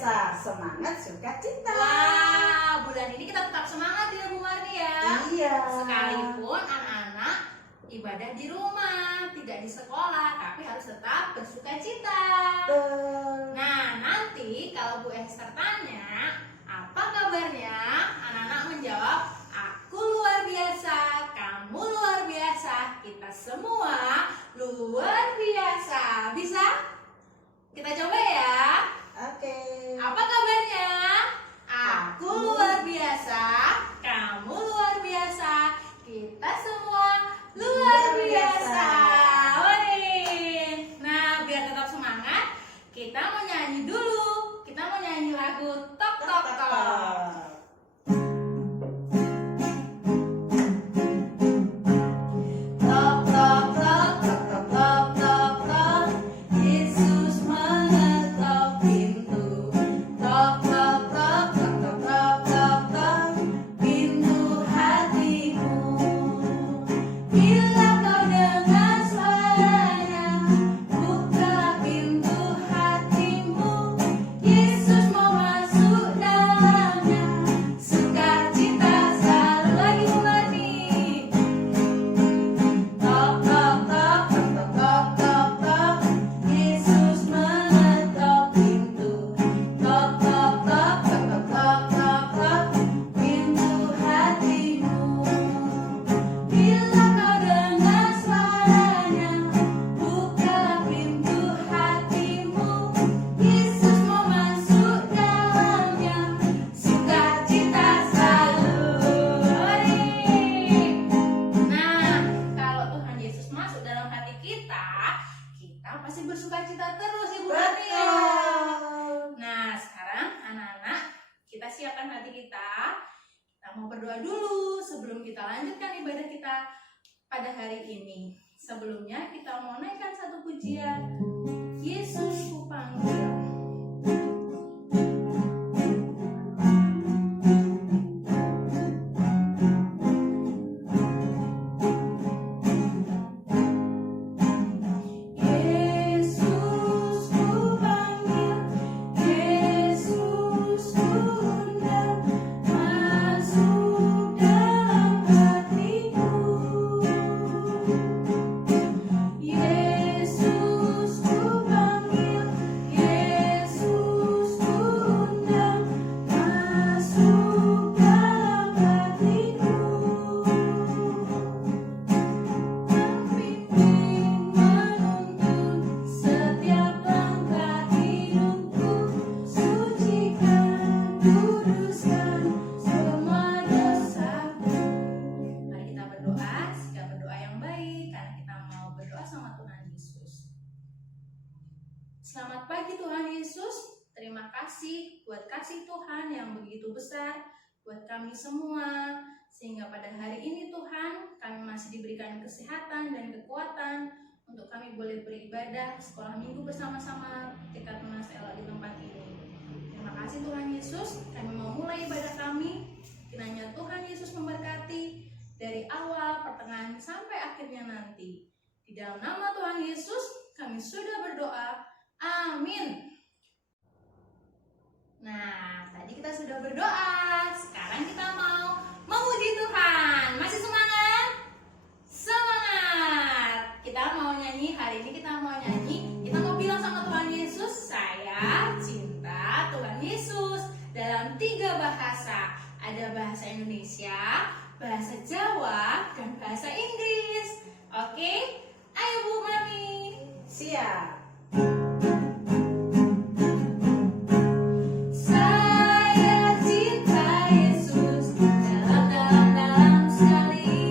biasa, semangat sukacita. Wah, bulan ini kita tetap semangat ya Bu Marni ya. Iya. Sekalipun anak-anak ibadah di rumah, tidak di sekolah, tapi harus tetap bersukacita. Nah, nanti kalau Bu Esther tanya, apa kabarnya? Anak-anak menjawab, aku luar biasa, kamu luar biasa, kita semua luar biasa. Bisa? Kita coba ya. Oke. Apa kabarnya? Aku luar biasa, kamu luar biasa, kita semua luar biasa. Wih. Nah, biar tetap semangat, kita mau nyanyi dulu. Kita mau nyanyi lagu Tok Tok Tok. Tok tok tok tok tok tok tok tok. Yesus mengetok pintu. Tok tok tok tok tok tok tok tok. Pintu hatimu. Bila kau dengar suaranya, buka pintu hatimu. Yesus mau masuk dalamnya. Sukacita selalu lagi murni. Tok tok tok tok tok tok tok. Yesus mengetok pintu. Tok tok tok tok tok tok tok. Pintu hatimu. Bila kau dengar suaranya, buka pintu hatimu. Yesus mau masuk dalamnya. Sukacita selalu. Nah, kalau Tuhan Yesus masuk dalam hati kita, kita pasti bersukacita terus Ibu Rani. Betul. Nah, sekarang anak-anak, kita siapkan hati kita. Kita mau berdoa dulu sebelum kita lanjutkan ibadah kita pada hari ini. Sebelumnya kita mau naikkan satu pujian. Yesus ku panggil. Yesus ku panggil, Yesus ku undang, masuk dalam hatiku. Yesus ku panggil, Yesus ku undang, masuk dalam hatiku. Membimbing, menuntun setiap langkah hidupku, sucikan, kuduskan semua dosaku. Mari kita berdoa, sikap berdoa yang baik, karena kita mau berdoa sama Tuhan Yesus. Selamat pagi Tuhan Yesus, terima kasih buat kasih Tuhan yang begitu besar buat kami semua, sehingga pada hari ini Tuhan kami masih diberikan kesehatan dan kekuatan untuk kami boleh beribadah sekolah minggu bersama-sama dekat Tunas Ella di tempat ini. Terima kasih Tuhan Yesus, kami mau mulai ibadah kami. Kiranya Tuhan Yesus memberkati dari awal, pertengahan sampai akhirnya nanti. Di dalam nama Tuhan Yesus kami sudah berdoa. Amin. Nah, tadi kita sudah berdoa. Sekarang kita mau memuji Tuhan. Masih semangat? Semangat. Kita mau nyanyi, hari ini kita mau nyanyi. Kita mau bilang sama Tuhan Yesus, saya cinta Tuhan Yesus. Dalam 3 bahasa. Ada bahasa Indonesia, bahasa Jawa, dan bahasa Inggris. Oke? Ayo Bu Mami. Siap. Saya cinta Yesus dalam sekali.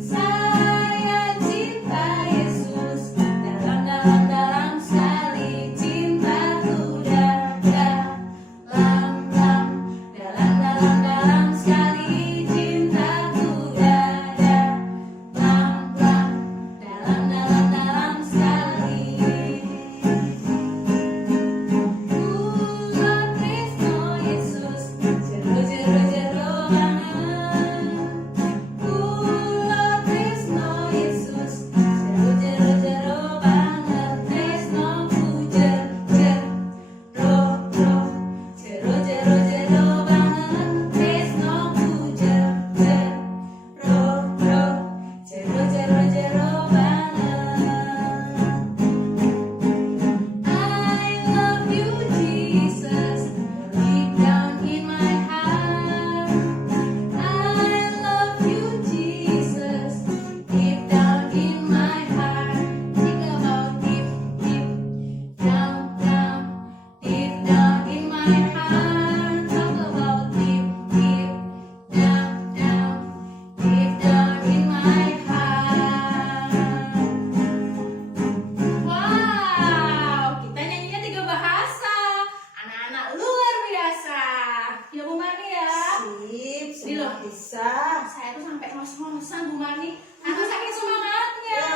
Saya cinta Yesus dalam sekali. Cintaku dalam sekali. Cintaku dalam sekali. Loh, bisa. saya tuh sampai ngos-ngosan Bu Marni karena saking semangatnya.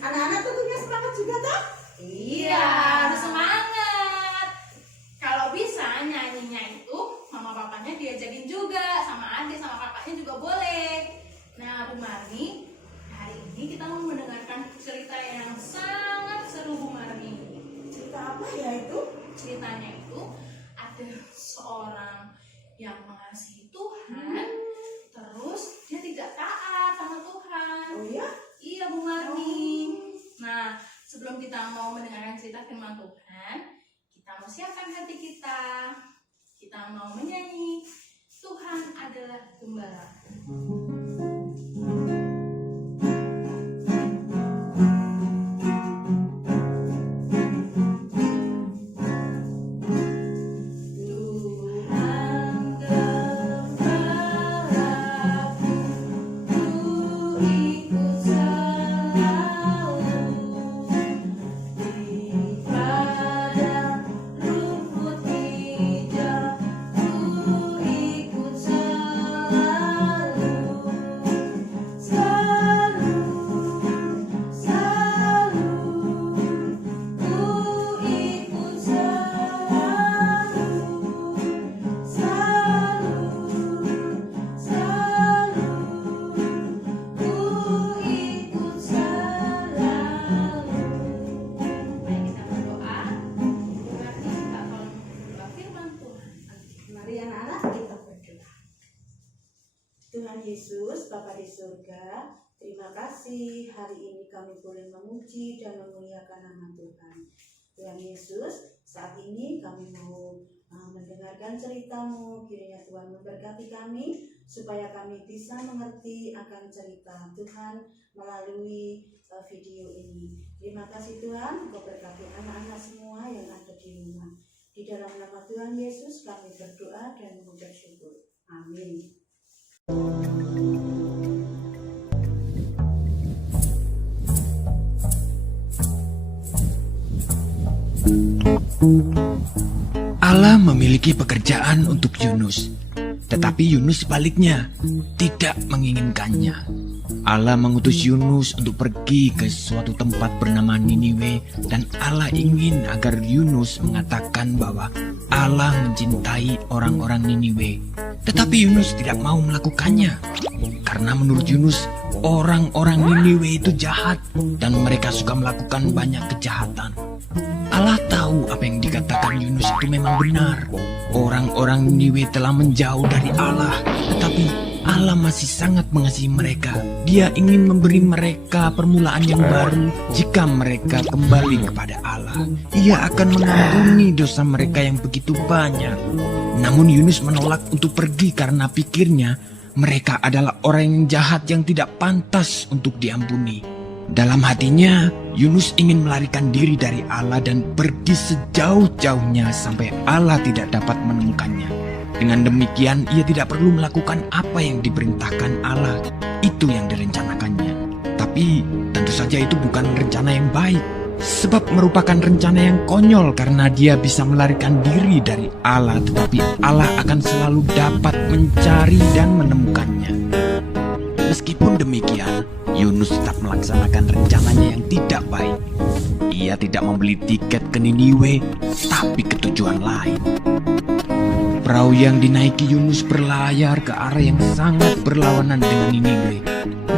Anak-anak tuh punya semangat juga toh? Iya, harus semangat. Kalau bisa nyanyinya itu mama papanya diajakin juga, sama adik sama kakaknya juga boleh. Nah Bu Marni, hari ini kita mau mendengarkan cerita yang sangat seru Bu Marni. Cerita apa ya itu? Ceritanya itu ada seorang yang mengasihi Tuhan, terus dia tidak taat sama Tuhan. Oh ya? Iya Bu Marni. Nah, sebelum kita mau mendengarkan cerita firman Tuhan, kita mau siapkan hati kita. Kita mau menyanyi Tuhan adalah Gembala. Tuhan Yesus, Bapa di surga, terima kasih hari ini kami boleh memuji dan memuliakan nama Tuhan. Tuhan Yesus, saat ini kami mau mendengarkan cerita-Mu. Kiranya Tuhan memberkati kami supaya kami bisa mengerti akan cerita Tuhan melalui video ini. Terima kasih Tuhan, Engkau berkati anak-anak semua yang ada di rumah. Di dalam nama Tuhan Yesus kami berdoa dan mengucap syukur. Amin. Allah memiliki pekerjaan untuk Yunus, tetapi Yunus sebaliknya tidak menginginkannya. Allah mengutus Yunus untuk pergi ke suatu tempat bernama Niniwe, dan Allah ingin agar Yunus mengatakan bahwa Allah mencintai orang-orang Niniwe. Tetapi Yunus tidak mau melakukannya, karena menurut Yunus orang-orang Niniwe itu jahat dan mereka suka melakukan banyak kejahatan. Allah tahu apa yang dikatakan Yunus itu memang benar. Orang-orang Niniwe telah menjauh dari Allah, tetapi Allah masih sangat mengasihi mereka. Dia ingin memberi mereka permulaan yang baru jika mereka kembali kepada Allah. Ia akan mengampuni dosa mereka yang begitu banyak. Namun Yunus menolak untuk pergi karena pikirnya mereka adalah orang yang jahat yang tidak pantas untuk diampuni. Dalam hatinya, Yunus ingin melarikan diri dari Allah dan pergi sejauh-jauhnya sampai Allah tidak dapat menemukannya. Dengan demikian, ia tidak perlu melakukan apa yang diperintahkan Allah. Itu yang direncanakannya. Tapi tentu saja itu bukan rencana yang baik, sebab merupakan rencana yang konyol karena dia bisa melarikan diri dari Allah, tetapi Allah akan selalu dapat mencari dan menemukannya. Meskipun demikian, Yunus tetap melaksanakan rencananya yang tidak baik. Ia tidak membeli tiket ke Niniwe, tapi ke tujuan lain. Perahu yang dinaiki Yunus berlayar ke arah yang sangat berlawanan dengan Niniwe.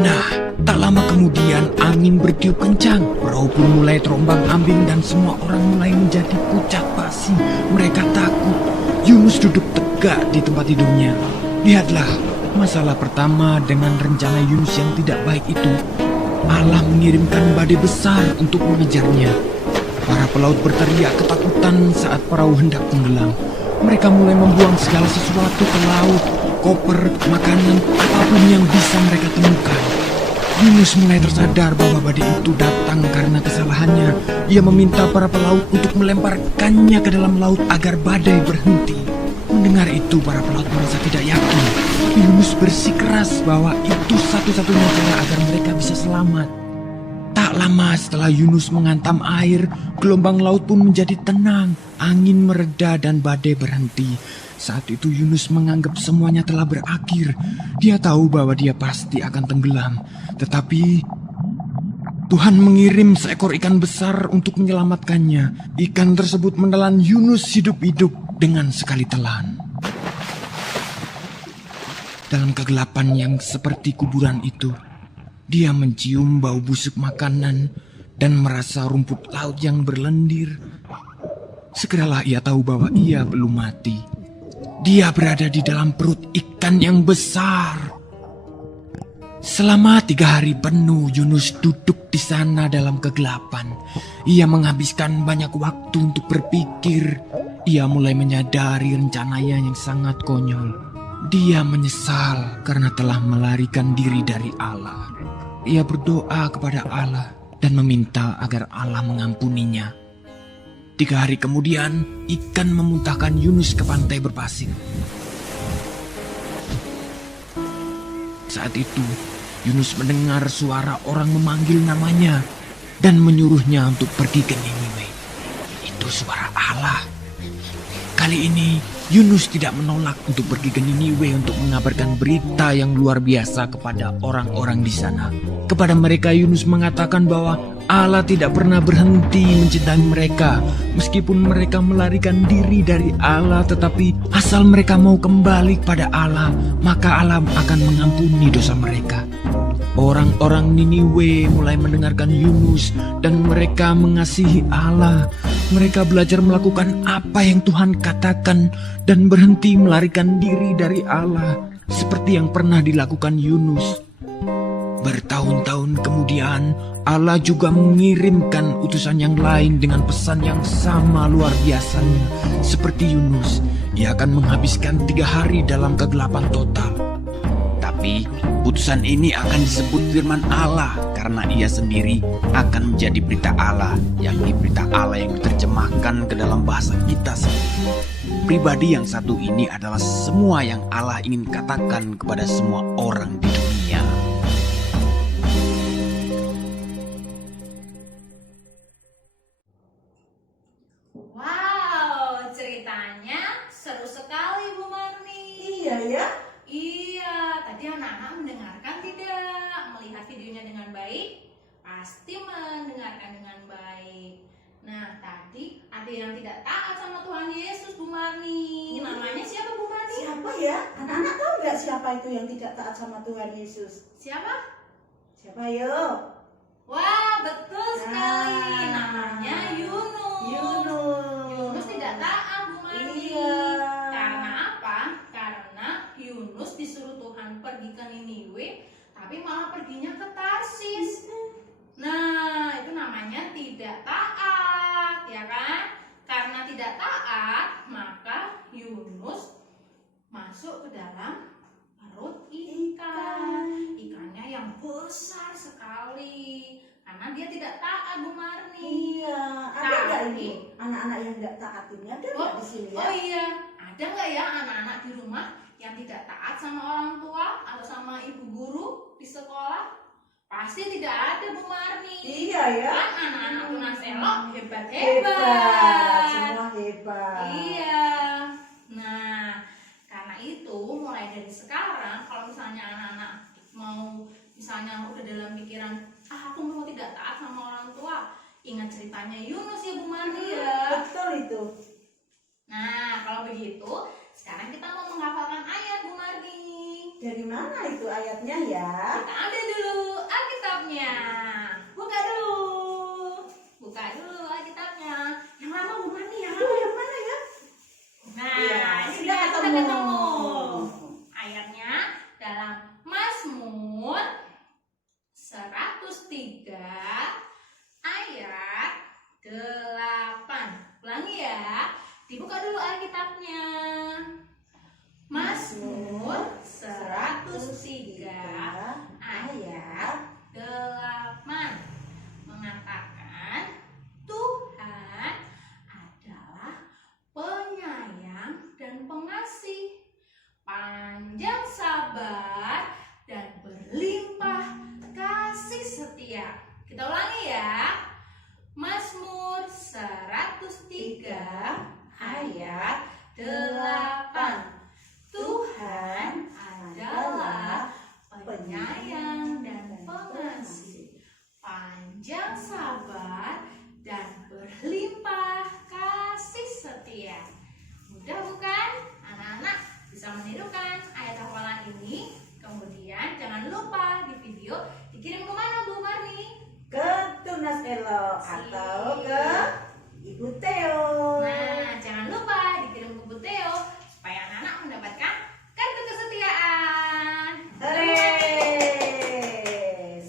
Nah, tak lama kemudian angin bertiup kencang. Perahu pun mulai terombang-ambing dan semua orang mulai menjadi pucat pasi. Mereka takut. Yunus duduk tegak di tempat tidurnya. Lihatlah, masalah pertama dengan rencana Yunus yang tidak baik itu, Allah mengirimkan badai besar untuk mengejarnya. Para pelaut berteriak ketakutan saat perahu hendak tenggelam. Mereka mulai membuang segala sesuatu ke laut, koper, makanan, apapun yang bisa mereka temukan. Yunus mulai tersadar bahwa badai itu datang karena kesalahannya. Ia meminta para pelaut untuk melemparkannya ke dalam laut agar badai berhenti. Mendengar itu, para pelaut merasa tidak yakin. Yunus bersikeras bahwa itu satu-satunya cara agar mereka bisa selamat. Tak Tak lama setelah Yunus menghantam air, gelombang laut pun menjadi tenang. Angin mereda dan badai berhenti. Saat itu Yunus menganggap semuanya telah berakhir. Dia tahu bahwa dia pasti akan tenggelam. Tetapi Tuhan mengirim seekor ikan besar untuk menyelamatkannya. Ikan tersebut menelan Yunus hidup-hidup dengan sekali telan. Dalam kegelapan yang seperti kuburan itu, dia mencium bau busuk makanan dan merasa rumput laut yang berlendir. Segeralah ia tahu bahwa ia belum mati. Dia berada di dalam perut ikan yang besar. Selama 3 hari penuh Yunus duduk di sana dalam kegelapan. Ia menghabiskan banyak waktu untuk berpikir. Ia mulai menyadari rencananya yang sangat konyol. Dia menyesal karena telah melarikan diri dari Allah. Ia berdoa kepada Allah dan meminta agar Allah mengampuninya. 3 hari kemudian, ikan memuntahkan Yunus ke pantai berpasir. Saat itu, Yunus mendengar suara orang memanggil namanya dan menyuruhnya untuk pergi ke Niniwe. Itu suara Allah. Kali ini, Yunus tidak menolak untuk pergi ke Niniwe untuk mengabarkan berita yang luar biasa kepada orang-orang di sana. Kepada mereka Yunus mengatakan bahwa Allah tidak pernah berhenti mencintai mereka. Meskipun mereka melarikan diri dari Allah, tetapi asal mereka mau kembali kepada Allah, maka Allah akan mengampuni dosa mereka. Orang-orang Niniwe mulai mendengarkan Yunus dan mereka mengasihi Allah. Mereka belajar melakukan apa yang Tuhan katakan dan berhenti melarikan diri dari Allah seperti yang pernah dilakukan Yunus. Bertahun-tahun kemudian, Allah juga mengirimkan utusan yang lain dengan pesan yang sama luar biasanya. Seperti Yunus, ia akan menghabiskan 3 hari dalam kegelapan total. Tapi utusan ini akan disebut firman Allah karena ia sendiri akan menjadi berita Allah, yakni berita Allah yang diterjemahkan ke dalam bahasa kita sendiri. Pribadi yang satu ini adalah semua yang Allah ingin katakan kepada semua orang di dunia. Wow, ceritanya seru sekali Bu Marni. Iya ya. Iya, tadi anak-anak mendengarkan tidak? Melihat videonya dengan baik? Pasti mendengarkan dengan baik. Nah, tadi ada yang tidak taat sama Tuhan Yesus, Bu Marni. Namanya siapa, Bu Marni? Siapa ya? Anak-anak tahu nggak siapa itu yang tidak taat sama Tuhan Yesus? Siapa? Siapa yo? Wah, betul sekali. Namanya Yunus. Yunus tidak taat, Bu Marni. Iya. Karena apa? Karena Yunus disuruh Tuhan pergi ke Niniwe, tapi malah perginya ke Tarsis. Nah, itu namanya tidak taat, ya kan? Karena tidak taat, maka Yunus masuk ke dalam perut ikan. Ikannya yang besar sekali. Karena dia tidak taat, Bu Marni. Iya. Ada nggak ini anak-anak yang nggak taat ini? Ada nggak di sini ya? Oh iya, ada nggak ya anak-anak di rumah yang tidak taat sama orang tua atau sama ibu guru di sekolah? Pasti tidak ada, Bu Marni. Iya ya. Kan anak-anak Tunas Elok Hebat. hebat-hebat. Semua hebat. Iya. Nah, karena itu mulai dari sekarang kalau misalnya anak-anak mau misalnya udah dalam pikiran, aku mau tidak taat sama orang tua, ingat ceritanya Yunus ya Bu Marni ya. Betul itu. Nah, kalau begitu, sekarang kita mau menghafalkan ayat Bu Marni. Dari mana itu ayatnya ya? Kita ambil dulu Alkitabnya. Buka dulu. Buka dulu Alkitabnya. Yang lama Bu Marni ya. Aduh, yang mana ya? Nah, Iya, ini sudah kita ketemu. Ayatnya dalam Mazmur 103 ayat 8. Ulangi ya. Dibuka dulu Alkitabnya. Mazmur 103 ayat 8 mengatakan Tuhan adalah penyayang dan pengasih, panjang sabar dan berlimpah kasih setia. Kita ulangi mendengarkan ayat hafalan ini, kemudian jangan lupa di video dikirim kemana Bu Marni? Ke Tunas Elo atau ke Ibu Theo. Nah, jangan lupa dikirim ke Bu Theo supaya anak-anak mendapatkan kartu kesetiaan.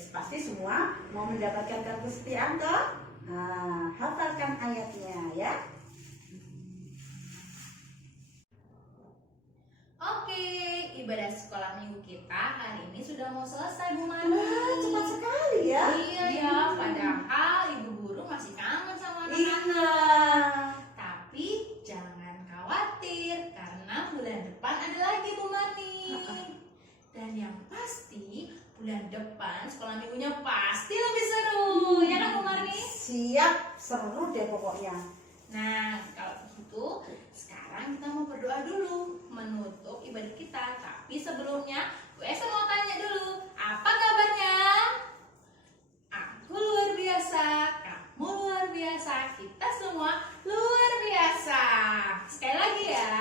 Pasti semua mau mendapatkan kartu kesetiaan toh? Nah, hafalkan ayatnya ya. Oke, ibadah sekolah minggu kita hari ini sudah mau selesai Bu Marni. Wah, cepat sekali ya. Iya ya, padahal ibu guru masih kangen sama anak-anak. Iya. Tapi jangan khawatir karena bulan depan ada lagi Bu Marni. Dan yang pasti bulan depan sekolah minggunya pasti lebih seru. Ya kan Bu Marni? Siap, seru deh pokoknya. Nah, kalau begitu sekarang kita mau berdoa dulu menutup ibadah kita. Tapi sebelumnya Bu Esa mau tanya dulu, apa kabarnya? Aku luar biasa, kamu luar biasa, kita semua luar biasa. Sekali lagi ya.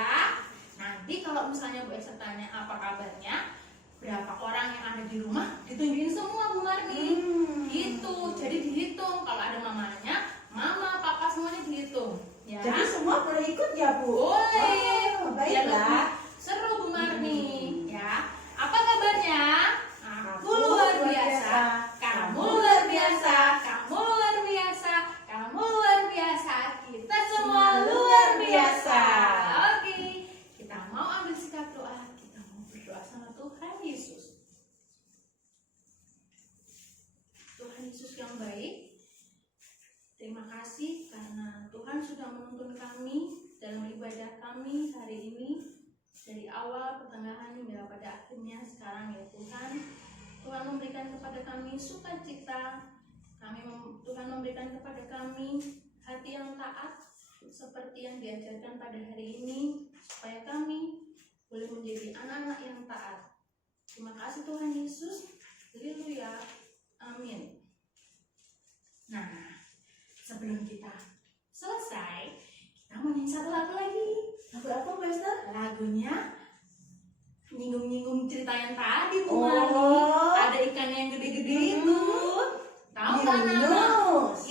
Nanti kalau misalnya Bu Esa tanya apa kabarnya, berapa orang yang ada di rumah ditunjukin semua Bu Marni. Gitu, jadi dihitung. Kalau ada mamanya, mama, papa semuanya dihitung. Ya. Jadi semua boleh ikut ya Bu? Boleh. Oh, Biar lebih baiklah. seru Bu Marni. Ya. Apa kabarnya? Aku luar biasa. Kamu luar biasa. Kamu luar biasa. Kamu luar biasa. Kita semua luar biasa. Oke. Kita mau ambil sikap doa. Kita mau berdoa sama Tuhan Yesus. Tuhan Yesus yang baik, terima kasih karena Tuhan sudah menuntun kami dalam ibadah kami hari ini dari awal, pertengahan hingga pada akhirnya sekarang ya Tuhan. Tuhan memberikan kepada kami sukacita. Tuhan memberikan kepada kami hati yang taat seperti yang diajarkan pada hari ini supaya kami boleh menjadi anak-anak yang taat. Terima kasih Tuhan Yesus. Haleluya. Amin. Nah, sebelum kita selesai, kita mau nyanyi satu lagu lagi. Lagu apa Bu Esther? Lagunya nyinggung-nyinggung cerita yang tadi Bu Oh. Marni. Ada ikan yang gede-gede itu. Tahu kan Nana? Yunus.